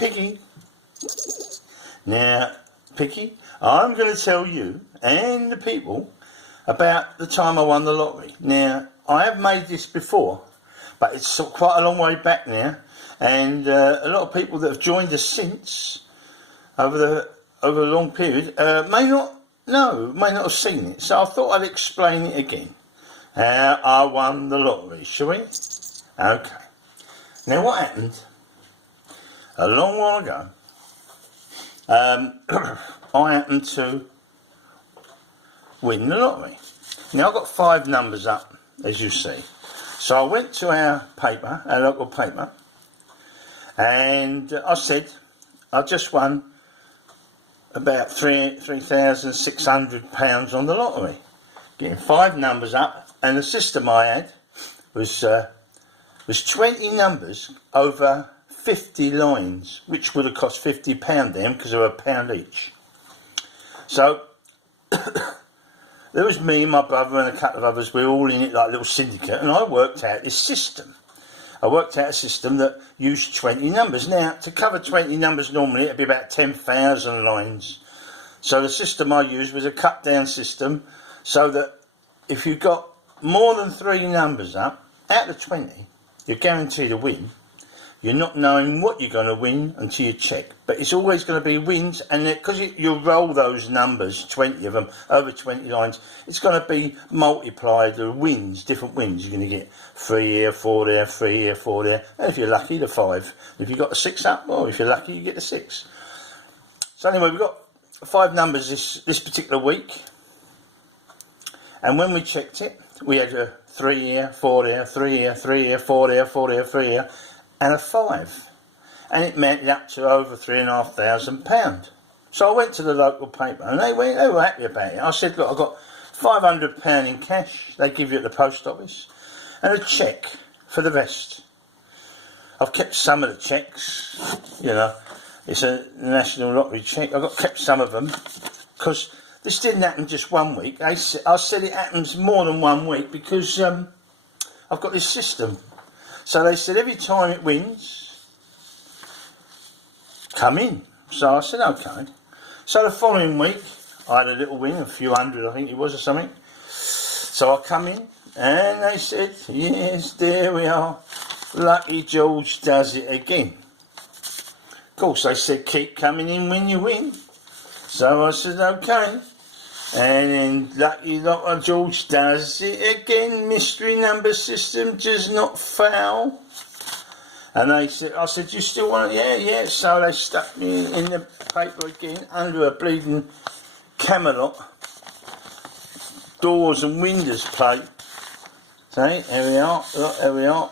Piggy. Now, Piggy, I'm going to tell you and the people about the time I won the lottery. Now, I have made this before, but it's quite a long way back now, and a lot of people that have joined us since over a long period may not have seen it. So I thought I'd explain it again. How I won the lottery, shall we? Okay. Now, what happened a long while ago? I happened to win the lottery. Now, I've got 5 numbers up, as you see. So I went to our paper, our local paper, and I said, I just won about £3,600 on the lottery. Getting 5 numbers up, and the system I had was 20 numbers over 50 lines, which would have cost £50 then, because they were £1 each. So there was me, my brother, and a couple of others. We were all in it like a little syndicate, and I worked out this system. I worked out a system that used 20 numbers. Now, to cover 20 numbers normally, it'd be about 10,000 lines. So the system I used was a cut-down system, so that if you got more than 3 numbers up, out of 20, you're guaranteed a win. You're not knowing what you're going to win until you check. But it's always going to be wins, and because you roll those numbers, 20 of them, over 20 lines, it's going to be multiplied, the wins, different wins. You're going to get 3 here, 4 there, 3 here, 4 there, and if you're lucky, the 5. If you've got a 6 up, well, if you're lucky, you get the 6. So anyway, we've got 5 numbers this particular week, and when we checked it, we had a 3 here, 4 there, 3 here, 3 here, 4 there, 4 there, 3 here, and a 5, and it meant up to over £3,500. So I went to the local paper, and they were happy about it. I said, look, I've got £500 in cash, they give you at the post office, and a cheque for the rest. I've kept some of the cheques, you know, it's a national lottery cheque. I've kept some of them, because this didn't happen just 1 week. I said it happens more than 1 week, because I've got this system. So they said every time it wins, come in. So I said, okay. So the following week, I had a little win, a few hundred, I think it was, or something. So I come in, and they said, yes, there we are. Lucky George does it again. Of course, they said, keep coming in when you win. So I said, okay. And then Lucky George does it again. Mystery number system does not fail. And I said, you still want it? Yeah. So they stuck me in the paper again under a bleeding Camelot doors and windows plate. See, there we are. Look, there we are.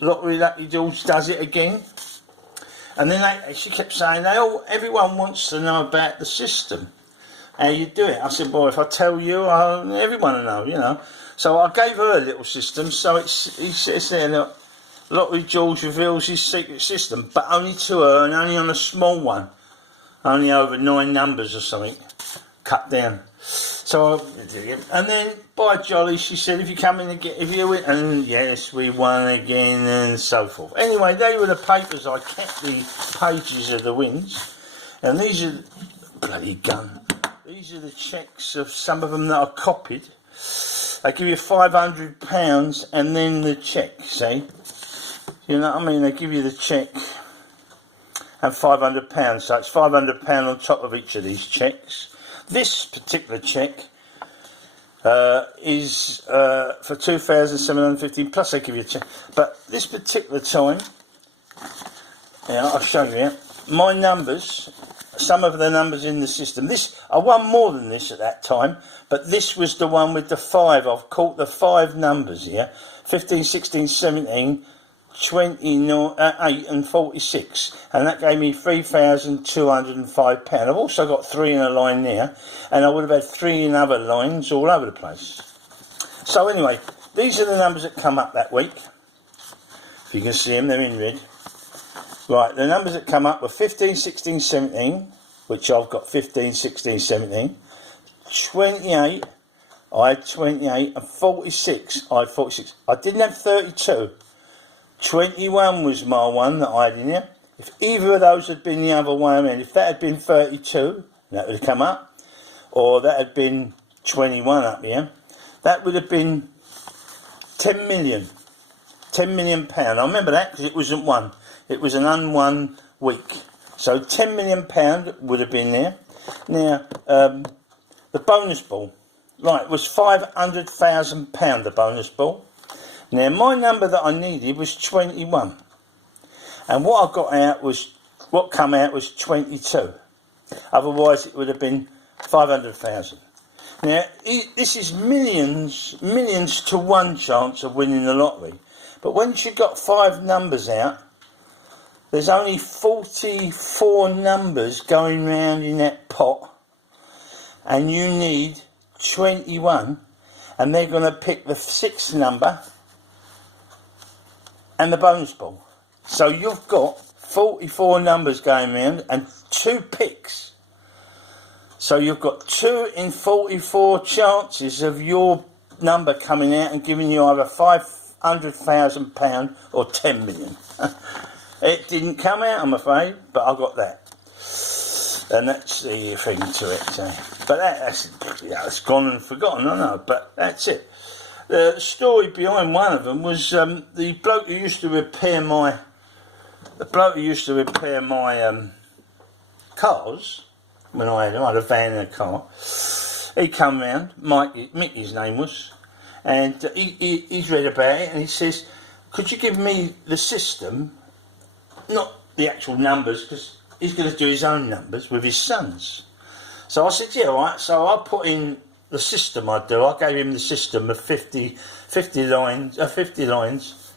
Lottery Lucky George does it again. And then she kept saying, everyone wants to know about the system. How you do it? I said, well, if I tell you, everyone will know, you know. So I gave her a little system. So he says there, look, Lottery George reveals his secret system, but only to her and only on a small one, only over 9 numbers or something, cut down. So, and then by jolly, she said, if you come in again, if you win, and yes, we won again, and so forth. Anyway, they were the papers. I kept the pages of the wins, and these are bloody gun. These are the cheques of some of them that are copied. They give you £500 and then the cheque, see? You know what I mean? They give you the cheque and £500. So it's £500 on top of each of these cheques. This particular cheque is for £2,750, plus they give you a cheque. But this particular time, yeah, I'll show you. My numbers, some of the numbers in the system. I won more than this at that time, but this was the one with the 5. I've caught the 5 numbers here: 15, 16, 17, 29, 8 and 46, and that gave me £3,205. I've also got 3 in a line there, and I would have had 3 in other lines all over the place. So anyway, these are the numbers that come up that week. If you can see them, they're in red. Right, the numbers that come up were 15, 16, 17, which I've got 15, 16, 17, 28, I had 28, and 46, I had 46. I didn't have 32. 21 was my one that I had in there. if either of those had been the other way around, if that had been 32, that would have come up, or that had been 21 up here, that would have been 10 million. £10 million. I remember that because it wasn't one. It was an unwon week. So £10 million would have been there. Now, the bonus ball. Right, it was £500,000, the bonus ball. Now, my number that I needed was 21. And what I got out was, what come out was 22. Otherwise, it would have been 500,000. Now, this is millions to one chance of winning the lottery. But once you've got 5 numbers out, there's only 44 numbers going round in that pot. And you need 21. And they're going to pick the 6th number and the bonus ball. So you've got 44 numbers going round and 2 picks. So you've got 2 in 44 chances of your number coming out and giving you either £500,000 or 10 million. It didn't come out, I'm afraid, but I got that. And that's the thing to it. So. But that's it's gone and forgotten, I know, but that's it. The story behind one of them was the bloke who used to repair my cars. When I had a van and a car, he come round, Mickey's name was, and he's read about it, and he says, could you give me the system, not the actual numbers, because he's going to do his own numbers with his sons. So I said, yeah, all right. So I put in the system I do. I gave him the system of 50 lines,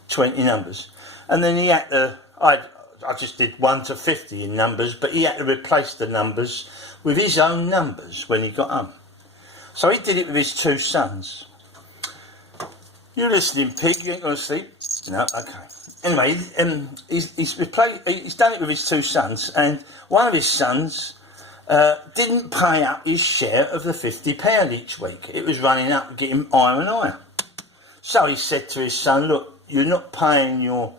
20 numbers. And then he had to, I just did 1 to 50 in numbers, but he had to replace the numbers with his own numbers when he got home. So he did it with his 2 sons. You listening, Pig? You ain't going to sleep? No? Okay. Anyway, he's done it with his 2 sons, and one of his sons didn't pay up his share of the £50 each week. It was running up and getting higher and higher. So he said to his son, look, you're not paying your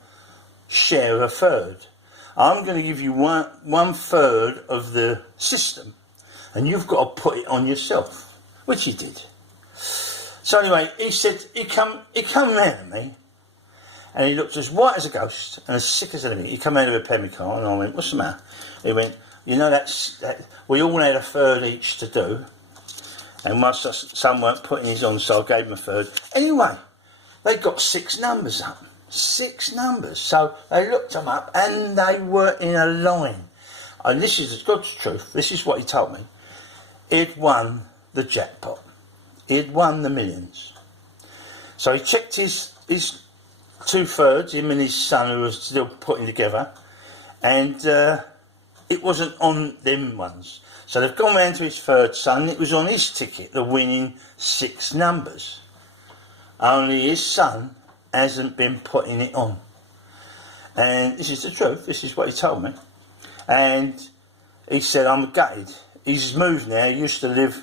share a third. I'm going to give you one third of the system, and you've got to put it on yourself, which he did. So anyway, he said, he come round to me, and he looked as white as a ghost and as sick as anything. He come round to repair my car, and I went, what's the matter? He went, you know, that we all had a third each to do, and my son weren't putting his on, so I gave him a third. Anyway, they got 6 numbers up. 6 numbers. So they looked them up and they were in a line. And this is God's truth. This is what he told me. He'd won the jackpot. He'd won the millions. So he checked his 2/3, him and his son, who was still putting together, and it wasn't on them ones. So they've gone round to his 3rd son. It was on his ticket, the winning 6 numbers. Only his son hasn't been putting it on. And this is the truth. This is what he told me. And he said, I'm gutted. He's moved now. He used to live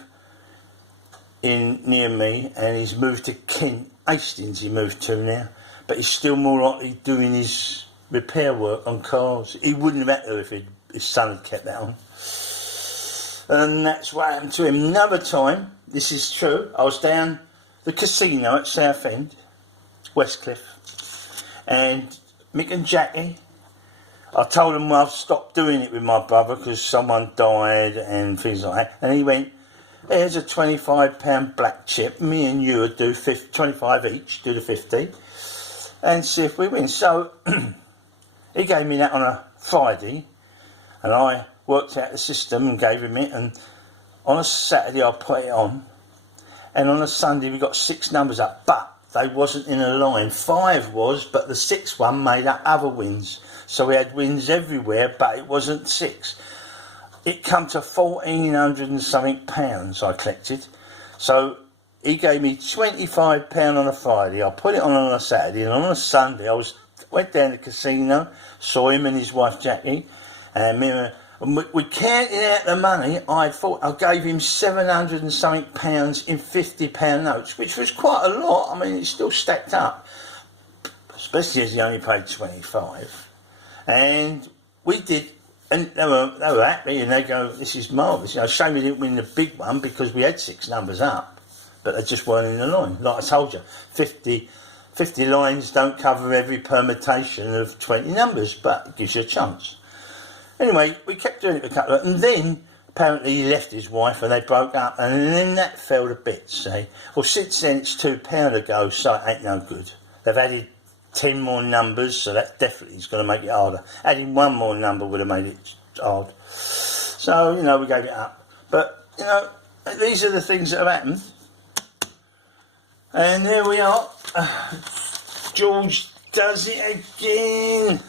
near me, and he's moved to Kent, Hastings he moved to now. But he's still more likely doing his repair work on cars. He wouldn't have had to if his son had kept that on. And that's what happened to him. Another time, this is true, I was down the casino at Southend, Westcliff, and Mick and Jackie, I told them I've stopped doing it with my brother because someone died and things like that, and he went, here's a £25 black chip, me and you would do 25 each, do the 50, and see if we win. So he gave me that on a Friday, and I worked out the system and gave him it, and on a Saturday I put it on, and on a Sunday we got 6 numbers up, but they wasn't in a line. 5 was, but the 6th one made up other wins. So we had wins everywhere, but it wasn't 6. It come to £1,400 and something I collected. So he gave me £25 on a Friday. I put it on a Saturday, and on a Sunday I went down to the casino, saw him and his wife Jackie, and we counted out the money. I gave him £700 and something in £50 notes, which was quite a lot. I mean, it's still stacked up, especially as he only paid 25. And we did, and they were happy, and they go, this is marvellous. You know, shame we didn't win the big one because we had 6 numbers up, but they just weren't in the line. Like I told you, 50 lines don't cover every permutation of 20 numbers, but it gives you a chance. Anyway, we kept doing it for a couple of, and then apparently he left his wife and they broke up, and then that fell to bits, see. Well, since then it's £2 ago, so it ain't no good. They've added 10 more numbers, so that definitely is going to make it harder. Adding 1 more number would have made it hard. So, you know, we gave it up. But, you know, these are the things that have happened. And there we are. George does it again.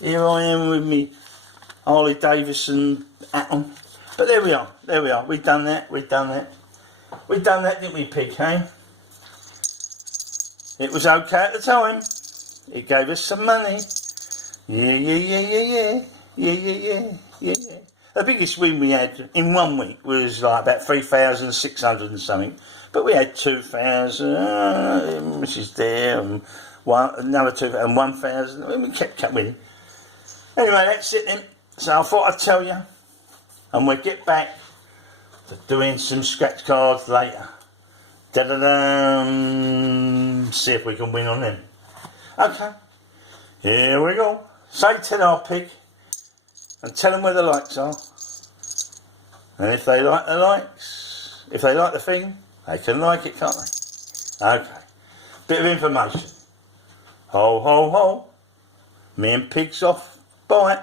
Here I am with me Harley Davidson hat on. But there we are. We've done that, didn't we, Pig, hey? It was okay at the time. It gave us some money. Yeah. The biggest win we had in 1 week was like about 3,600 and something. But we had 2,000, which is there, and another 2,000, and 1,000. And we kept winning. Anyway, that's it then. So I thought I'd tell you. And we'll get back to doing some scratch cards later. Da-da-dum. See if we can win on them. Okay. Here we go. Say to our Pig. And tell them where the likes are. And if they like the likes, if they like the thing, they can like it, can't they? Okay. Bit of information. Ho, ho, ho. Me and Pig's off. Bye.